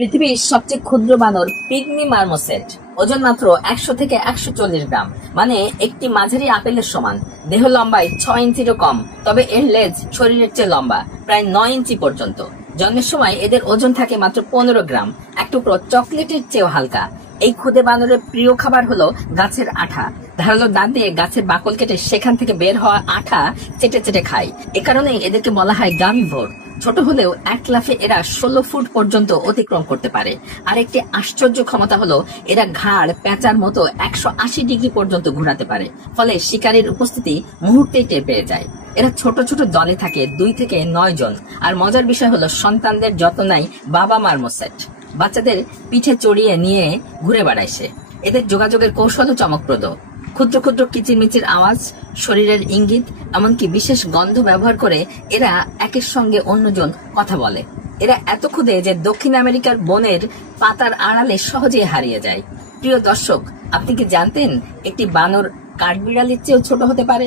পৃথিবীর সবচেয়ে ক্ষুদ্র বানর পিগমি মার্মোসেট। ওজন মাত্র 100 থেকে 140 গ্রাম, মানে একটি মাঝারি আপেলের সমান। দেহ লম্বায় 6 ইঞ্চিরও কম, তবে এর লেজ শরীরের চেয়ে লম্বা, প্রায় 9 ইঞ্চি পর্যন্ত। জন্মের সময় এদের ওজন থাকে মাত্র 15 গ্রাম, এক টুকরো চকলেটের চেয়েও হালকা। এই ক্ষুদে বানরের প্রিয় খাবার হলো গাছের আঠা। ধারালো দাঁত দিয়ে গাছের বাকল কেটে সেখান থেকে বের হওয়া আঠা চেটে চেটে খায়। এ কারণেই এদেরকে বলা হয় গামিভোর। ছোট হলেও এক লাফে এরা 16 ফুট পর্যন্ত অতিক্রম করতে পারে। আর একটি আশ্চর্য ক্ষমতা হলো এরা ঘাড় প্যাঁচার মতো 180 ডিগ্রি পর্যন্ত ঘোরাতে পারে, ফলে শিকারীর উপস্থিতি মুহূর্তেই টের পেয়ে যায়। এরা ছোট ছোট দলে থাকে 2 থেকে 9 জন। আর মজার বিষয় হলো সন্তানদের যত্ন নেয় বাবা মার্মোসেট। বাচ্চাদের পিঠে চড়িয়ে নিয়ে ঘুরে বেড়ায় সে। এদের যোগাযোগের কৌশলও চমকপ্রদ। ক্ষুদ্র ক্ষুদ্র কিচিরমিচির আওয়াজ, শরীরের ইঙ্গিত, এমনকি বিশেষ গন্ধ ব্যবহার করে এরা একের সঙ্গে অন্যজন কথা বলে। এরা এত ক্ষুদে যে দক্ষিণ আমেরিকার বনের পাতার আড়ালে সহজেই হারিয়ে যায়। প্রিয় দর্শক, আপনি কি জানতেন একটি বানর কাঠবিড়ালির চেয়েও ছোট হতে পারে?